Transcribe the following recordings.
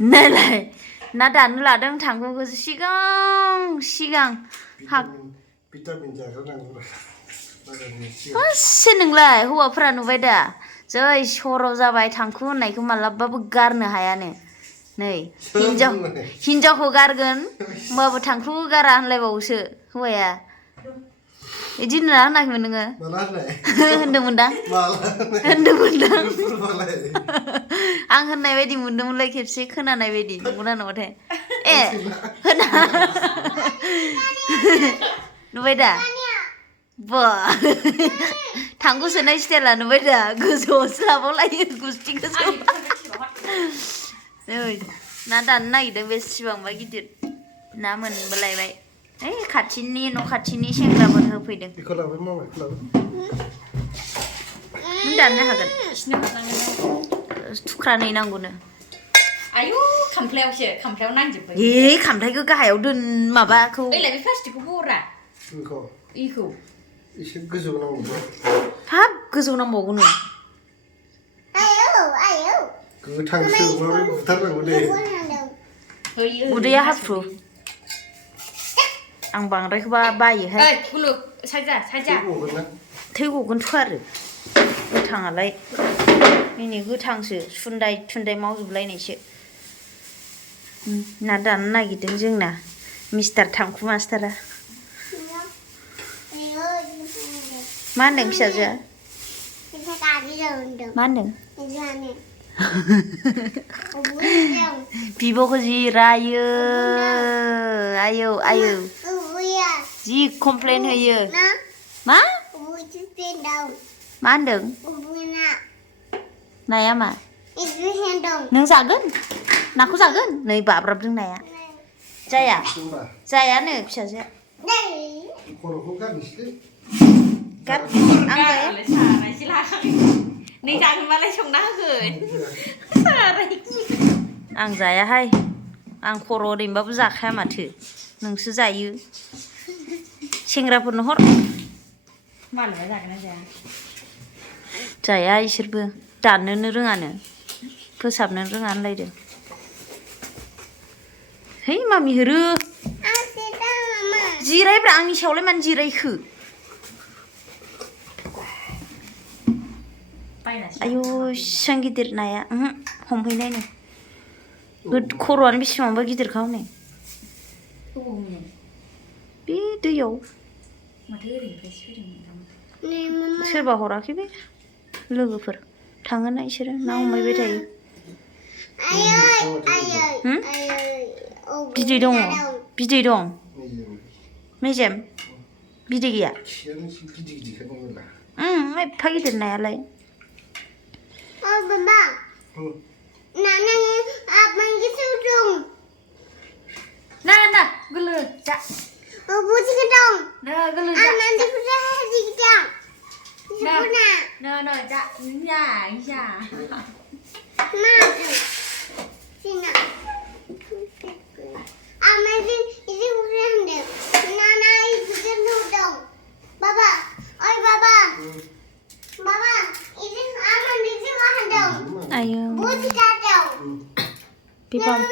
नैलाय ना दाननो लादों थांगौखौ सिगां हाक भिटामिन जाग्रोनांगौ मासे नोंलाय हौवाफोरा नुबाय दा जै सर' जाबाय थांखु होननायखौ मालाबाबो गारनो हायानो नै हिनजावखौ गारगोन होमबाबो थांखु गारा होनलायबावोसो हौवाया बिदि होनना होनाखैमोन नोङो होनदोंमोनदां होनदोंमोनदां आं होननाय बायदि मोनदोंमोनलाय खेबसे खोनानाय बायदि नंगौना नङाथाय ए होना नुबाय दा बा थांखु सोनाय स्टाइला नुबाय दा गोजौआवसो लाबावलायो गुसथि गोजौ नै ना दाननो नागिरदों बेसेबांबा गिदिर ना मोनबोलायबाय ओइ खाथिनि न' खाथिनि सेंग्राफोर होफैदों बेखौ लाबाय मामाखौ लाबाय नों दाननो हागोन थुख्रानै नांगौनो आयु खामफ्लायाव नांजोब्बाय ए खामफ्लायखौ गाहायाव दोन माबाखौ ओइलाय बे प्लास्टिकखौ बरा इखौ एसे गोजौ नांगौ हाब गोजौ नांबावगौनो गोथांसो माबा बुथारनांगौ दे उदैया हाफ्रु आं बांद्रायखौबा बायोहाय थै गगोनथ' आरो गोथाङालाय नै गोथांसो सुन्दाय मावजोबलायनायसो ना दानो नागिरदों जोंना मिस्टार थांखु मास्टारा मा होनदों फिसाजोआ मा होनदों बिब'खौ जि रायो आयौ जि कमप्लेन होयो मा होनदों नाया मा नों जागोन नाखौ जागोन नै बाब्राबदों नाया जायानो फिसाजोआ खर'खौ गारनोसै गार आं जाया नै जागोनबालाय संना होगोन आं जायाहाय आं खर' ओरैनोबाबो जाखाया माथो नोंसो जायो सेंग्राफोरनो हर मालाबा जागोन ना जाया जाया इसोरबो दाननोनो रोङानो फोसाबनो रोङा होनलायदों है मामि होरो जिरायब्रा आंनि सायावलाय मानो जिरायखो आयु इसां गिदिर नाया हमहैनायनो खर'आनो बेसेबांबा गिदिरखा हनै बे दैयाव सोरबा हराखै बे लोगोफोर थाङोना इसोरो ना हमहैबाय थायो बिदै दं मेजेम बिदै गैया एफा गिदिर नायालाय ना गोलो जा ayo Bipam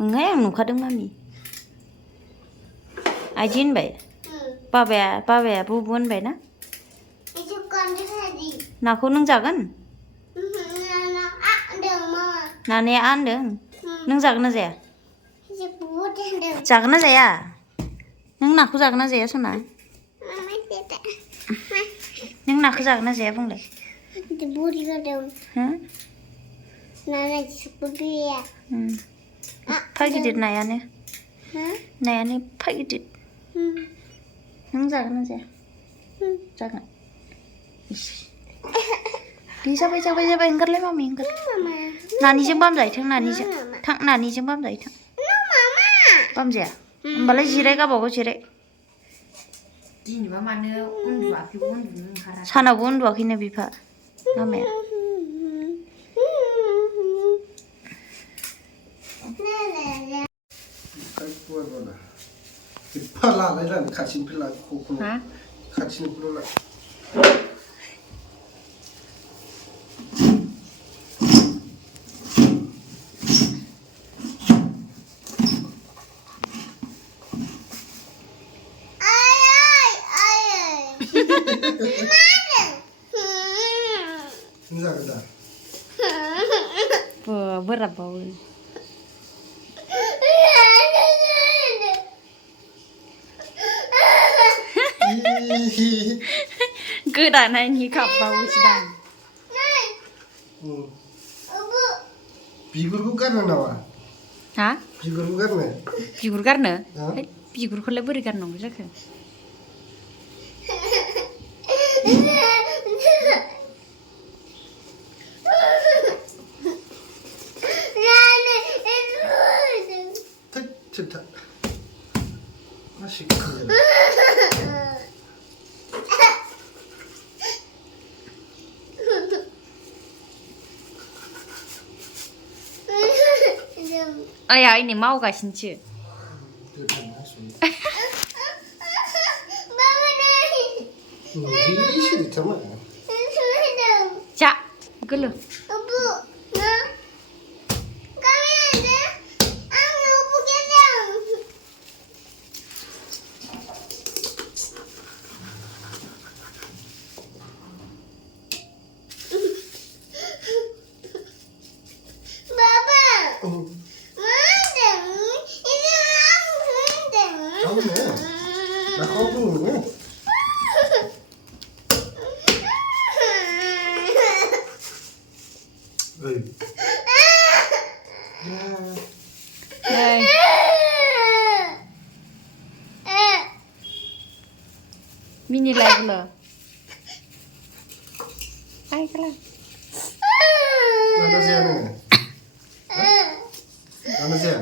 enggak yang nukadeng mami Ajin bay Babaya bubuan bay na Naku nung jagan Nanya andeng Nung jagan na zaya Jagan na zaya Nung naku jagan na zaya suna Nung naku jagan na zaya bang lay Hah? Pagidir nayane Nayane pagidir Nung jagan na zaya Jagan Jabai enggar lay mami enggar Nanijeng bam zay thang nanijeng bam zay thang Bam zaya Balai jirai gabago jirai Sanabu unduakina bipa Namanya Pala lay lan kacin pila kuku kacin pila नों जागोन दा बोराबबावो गोदानायनि गाबबावोसो दां बिगुरखौ गारनो नामा हा बिगुरखौ गारनो बिगुर गारनो बिगुरखौलाय बोरै गारनांगौ जाखो 좋다. 맛있게. 아야 ini 마오가신치 자 글로 나 거북이네. 미니 라이브로 아이 그래 나나세요. 나나세요.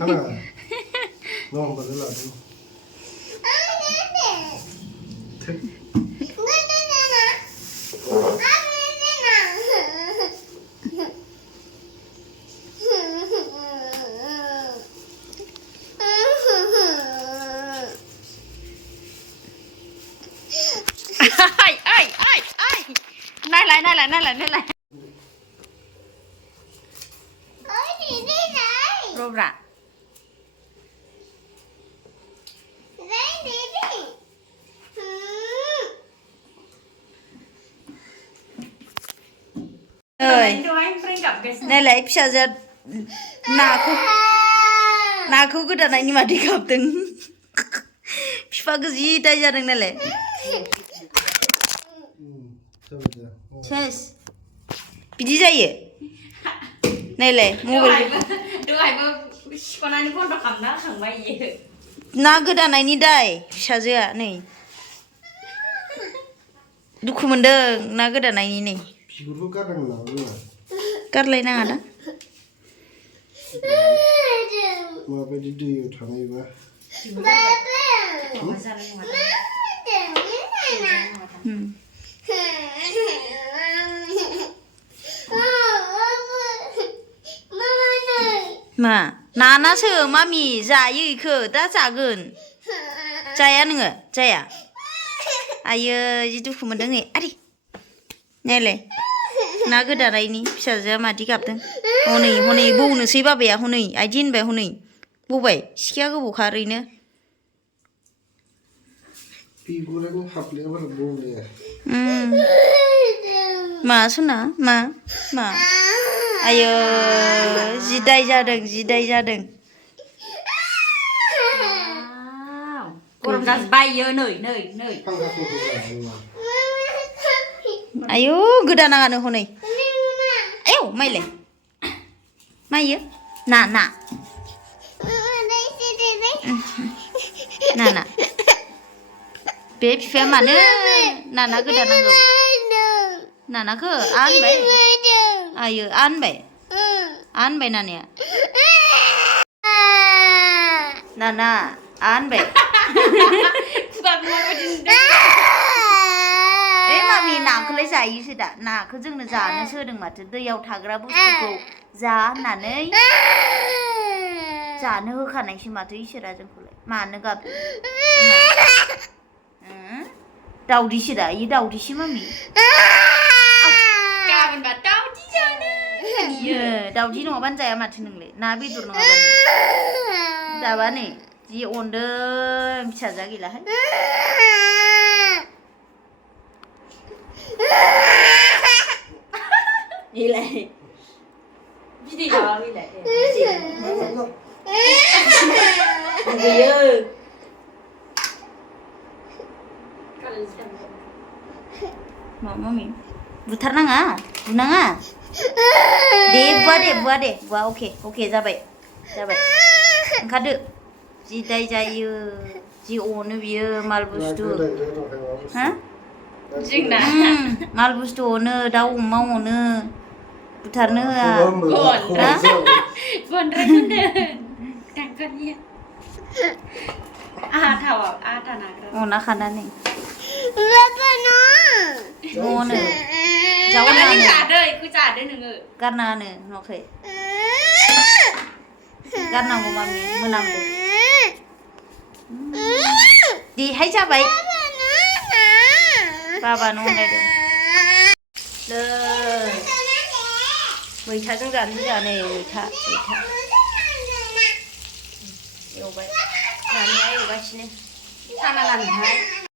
하나. 너 한번 눌러줘. ai nai lại Robra Này lại fisajwa naखौ गोदानायनि मादै गाबदों बिफाखौ जि दाय जादों नालाय सेस बिदि जायो नायलाय मबाइल दहायबो सिख'नानै बन्द खालामना होखांबाय इयो ना गोदानायनि दाय फिसाजोआ नै दुखु मोनदों ना गोदानायनि नै बिगुरखौ गारनांगौ नामा गारलायनाङा दा माबायदि दैयाव थानायबा मा नानासो मामि जायो इखो दा जागोन जाया नोङो जाया आयो जि दुखु मोनदों नै आरि नायलाय ना गोदानायनि फिसाजोआ मादि गाबदों हनै हनै बौनोसै बाबाया हनै आइदि होनबाय हनै बौबाय सिखाया गोबौखा ओरैनो बिगुरानो हाबलाया बारा बौलाया मा सना मा आयो जि दाय जादों गरम जाजोब्बाय इयो नै आयु गोदानाङानो हनै आयौ माइलाय मायो ना बे बिफाया मानो नाना गोदानांगौ नानाखौ आनबाय आयो आनबाय नानाया नाना आनबाय मामि नाखौलाय जायोसो दा नाखौ जोंनो जानोसो होदों माथो दैयाव थाग्रा बुस्थुखौ जा होननानै जानो होखानायसो माथो इसोरा जोंखौलाय मानो गाबदों दाउदैसो दा इयो दाउदैसो मामि गाबोनबा दाउदै जानो दाउदै नङाबानो जाया माथो नोंलाय ना बेदर नङाबानो दाबा नै जि अनदों फिसाजोआ गैलाहाय 이래. 비디가 이래. 누구요? 마마미 बुथारनाङा बुनाङा दे बुवा अके जाबाय ओंखारदो जि दाय जायो जि अनो बियो माल बुस्थु हा जोंना माल बुस्थु अनो दाउ अमा अनो बुथारनो होआ बनद्राय होनदों थांखानिया आथा नाग्रा अना खानानै न'आवनो जावनानै जादो इखौ जादो नोङो गारनाङानो नुवाखै गारनांगौ मामि मोनामदों देहाय जाबाय बाबानो अनलायदों मैथाजों जानोसै जोंहा नै मैथा एवबाय नानिया एवगासिनो साना लानोहाय